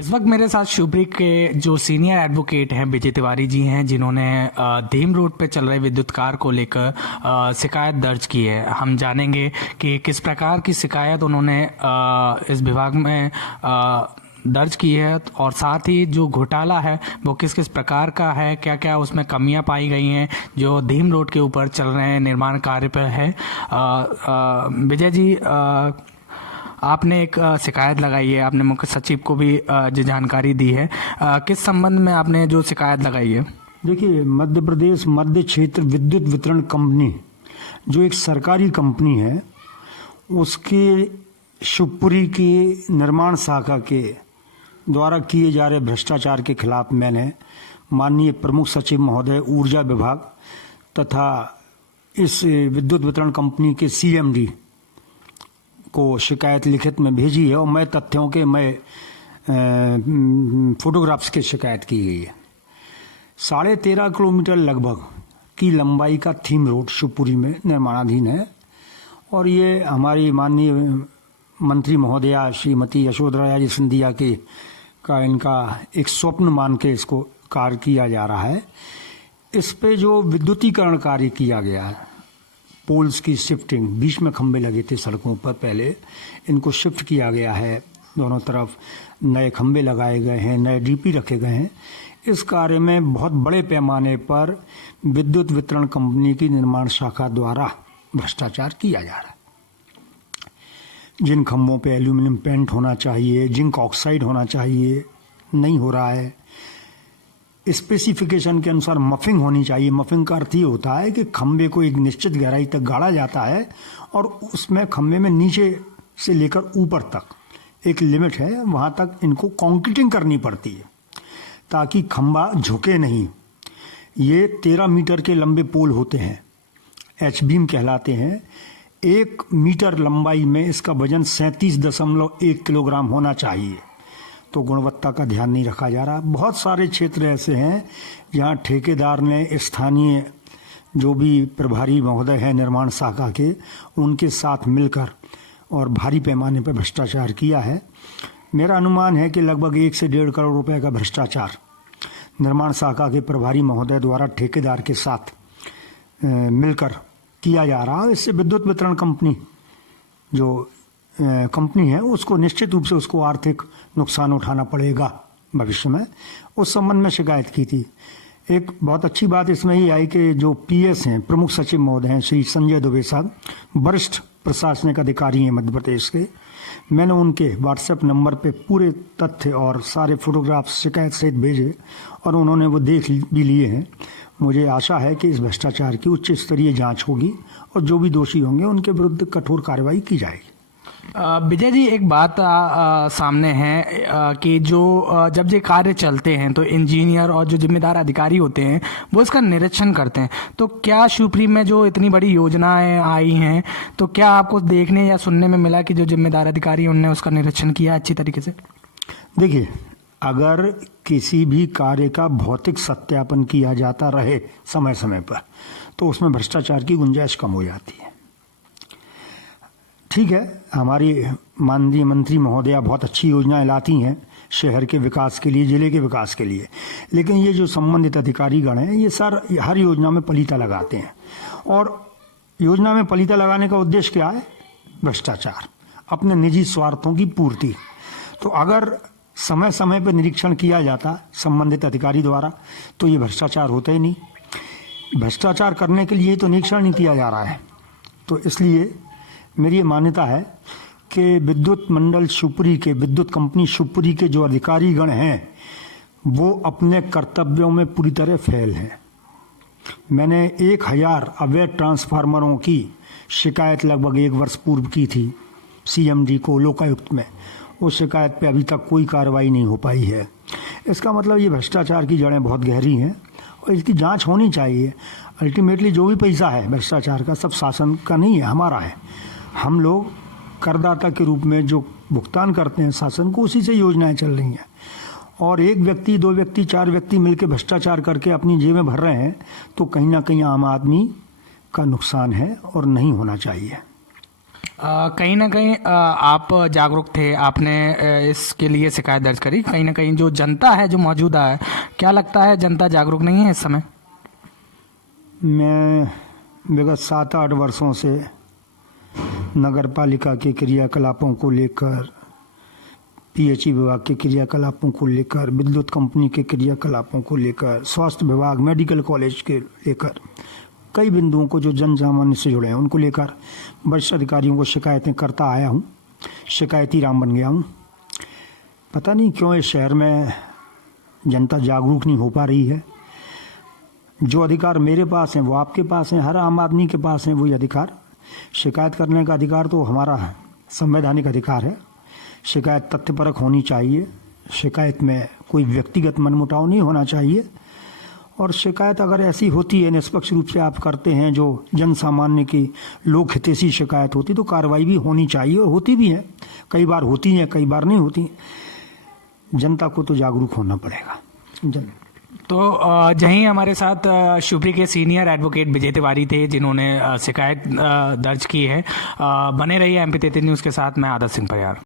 इस वक्त मेरे साथ शिवपुरी के जो सीनियर एडवोकेट हैं विजय तिवारी जी हैं, जिन्होंने धीम रोड पे चल रहे विद्युत कार को लेकर शिकायत दर्ज की है। हम जानेंगे कि किस प्रकार की शिकायत उन्होंने इस विभाग में दर्ज की है और साथ ही जो घोटाला है वो किस किस प्रकार का है, क्या क्या उसमें कमियां पाई गई हैं जो धीम रोड के ऊपर चल रहे हैं निर्माण कार्य पर है। विजय जी, आपने एक शिकायत लगाई है, आपने मुख्य सचिव को भी जो जानकारी दी है, किस संबंध में आपने जो शिकायत लगाई है? देखिए, मध्य प्रदेश मध्य क्षेत्र विद्युत वितरण कंपनी जो एक सरकारी कंपनी है, उसके शिवपुरी की निर्माण शाखा के द्वारा किए जा रहे भ्रष्टाचार के खिलाफ मैंने माननीय प्रमुख सचिव महोदय ऊर्जा विभाग तथा इस विद्युत वितरण कंपनी के सीएमडी को शिकायत लिखित में भेजी है और मैं तथ्यों के फोटोग्राफ्स की शिकायत की गई है। 13.5 किलोमीटर लगभग की लंबाई का थीम रोड शिवपुरी में निर्माणाधीन है और ये हमारी माननीय मंत्री महोदया श्रीमती यशोधरा राजे सिंधिया का इनका एक स्वप्न मान के इसको कार्य किया जा रहा है। इस पे जो विद्युतीकरण कार्य किया गया है, पोल्स की शिफ्टिंग, बीच में खंभे लगे थे सड़कों पर, पहले इनको शिफ्ट किया गया है, दोनों तरफ नए खंभे लगाए गए हैं, नए डीपी रखे गए हैं। इस कार्य में बहुत बड़े पैमाने पर विद्युत वितरण कंपनी की निर्माण शाखा द्वारा भ्रष्टाचार किया जा रहा है। जिन खंभों पे एल्यूमिनियम पेंट होना चाहिए, जिंक ऑक्साइड होना चाहिए, नहीं हो रहा है। स्पेसिफिकेशन के अनुसार मफिंग होनी चाहिए। मफिंग का अर्थ ये होता है कि खंभे को एक निश्चित गहराई तक गाड़ा जाता है और उसमें खंभे में नीचे से लेकर ऊपर तक एक लिमिट है, वहां तक इनको कंक्रीटिंग करनी पड़ती है ताकि खंभा झुके नहीं। ये 13 मीटर के लंबे पोल होते हैं, एच बीम कहलाते हैं। 1 मीटर लंबाई में इसका वजन 37.1 किलोग्राम होना चाहिए। तो गुणवत्ता का ध्यान नहीं रखा जा रहा। बहुत सारे क्षेत्र ऐसे हैं जहां ठेकेदार ने स्थानीय जो भी प्रभारी महोदय हैं निर्माण शाखा के, उनके साथ मिलकर और भारी पैमाने पर भ्रष्टाचार किया है। मेरा अनुमान है कि लगभग 1 से 1.5 करोड़ रुपए का भ्रष्टाचार निर्माण शाखा के प्रभारी महोदय द्वारा ठेकेदार के साथ मिलकर किया जा रहा है। इससे विद्युत वितरण कंपनी जो कंपनी है उसको निश्चित रूप से उसको आर्थिक नुकसान उठाना पड़ेगा भविष्य में। उस संबंध में शिकायत की थी। एक बहुत अच्छी बात इसमें ही आई कि जो पीएस हैं, प्रमुख सचिव महोदय हैं श्री संजय दुबे साहब, वरिष्ठ प्रशासनिक अधिकारी हैं मध्य प्रदेश के, मैंने उनके व्हाट्सएप नंबर पे पूरे तथ्य और सारे फोटोग्राफ्स शिकायत सहित भेजे और उन्होंने वो देख भी लिए हैं। मुझे आशा है कि इस भ्रष्टाचार की उच्च स्तरीय जांच होगी और जो भी दोषी होंगे उनके विरुद्ध कठोर कार्रवाई की जाएगी। विजय जी, एक बात सामने है कि जो जब ये कार्य चलते हैं तो इंजीनियर और जो जिम्मेदार अधिकारी होते हैं वो इसका निरीक्षण करते हैं। तो क्या शिवपुरी में जो इतनी बड़ी योजनाएं आई हैं, तो क्या आपको देखने या सुनने में मिला कि जो जिम्मेदार अधिकारी उनने उसका निरीक्षण किया अच्छी तरीके से? देखिए, अगर किसी भी कार्य का भौतिक सत्यापन किया जाता रहे समय समय पर तो उसमें भ्रष्टाचार की गुंजाइश कम हो जाती है। ठीक है, हमारी माननीय मंत्री महोदया बहुत अच्छी योजनाएं लाती हैं शहर के विकास के लिए, जिले के विकास के लिए, लेकिन ये जो संबंधित अधिकारीगण हैं ये हर योजना में पलीता लगाते हैं और योजना में पलीता लगाने का उद्देश्य क्या है? भ्रष्टाचार, अपने निजी स्वार्थों की पूर्ति। तो अगर समय समय पर निरीक्षण किया जाता संबंधित अधिकारी द्वारा तो ये भ्रष्टाचार होता ही नहीं। भ्रष्टाचार करने के लिए तो निरीक्षण नहीं किया जा रहा है। तो इसलिए मेरी ये मान्यता है कि विद्युत मंडल शिवपुरी के, विद्युत कंपनी शिवपुरी के जो अधिकारीगण हैं वो अपने कर्तव्यों में पूरी तरह फेल हैं। मैंने 1000 अवैध ट्रांसफार्मरों की शिकायत लगभग 1 वर्ष पूर्व की थी सीएमडी को लोकायुक्त में। उस शिकायत पे अभी तक कोई कार्रवाई नहीं हो पाई है। इसका मतलब ये भ्रष्टाचार की जड़ें बहुत गहरी हैं और इसकी जांच होनी चाहिए। अल्टीमेटली जो भी पैसा है भ्रष्टाचार का सब शासन का नहीं है, हमारा है। हम लोग करदाता के रूप में जो भुगतान करते हैं शासन को, उसी से योजनाएं चल रही हैं। और 1 व्यक्ति, 2 व्यक्ति, 4 व्यक्ति मिलकर भ्रष्टाचार करके अपनी जेबें भर रहे हैं तो कहीं ना कहीं आम आदमी का नुकसान है और नहीं होना चाहिए। कहीं ना कहीं आप जागरूक थे, आपने इसके लिए शिकायत दर्ज करी। कहीं ना कहीं जो जनता है जो मौजूदा है, क्या लगता है जनता जागरूक नहीं है इस समय? मैं विगत 7-8 वर्षों से नगर पालिका के क्रियाकलापों को लेकर, पीएचई विभाग के क्रियाकलापों को लेकर, विद्युत कंपनी के क्रियाकलापों को लेकर, स्वास्थ्य विभाग, मेडिकल कॉलेज के लेकर, कई बिंदुओं को जो जन सामान्य से जुड़े हैं उनको लेकर वरिष्ठ अधिकारियों को शिकायतें करता आया हूँ। शिकायती राम बन गया हूँ। पता नहीं क्यों इस शहर में जनता जागरूक नहीं हो पा रही है। जो अधिकार मेरे पास हैं वो आपके पास हैं, हर आम आदमी के पास हैं वही अधिकार। शिकायत करने का अधिकार तो हमारा संवैधानिक अधिकार है। शिकायत तथ्यपरक होनी चाहिए, शिकायत में कोई व्यक्तिगत मनमुटाव नहीं होना चाहिए, और शिकायत अगर ऐसी होती है, निष्पक्ष रूप से आप करते हैं, जो जन सामान्य की लोक हितैषी शिकायत होती, तो कार्रवाई भी होनी चाहिए, और होती भी है। कई बार होती हैं, कई बार नहीं होती। जनता को तो जागरूक होना पड़ेगा। तो यहीं हमारे साथ शिवपुरी के सीनियर एडवोकेट विजय तिवारी थे, जिन्होंने शिकायत दर्ज की है। बने रहिए MP33 न्यूज़ के साथ। मैं आदर्श सिंह परियार।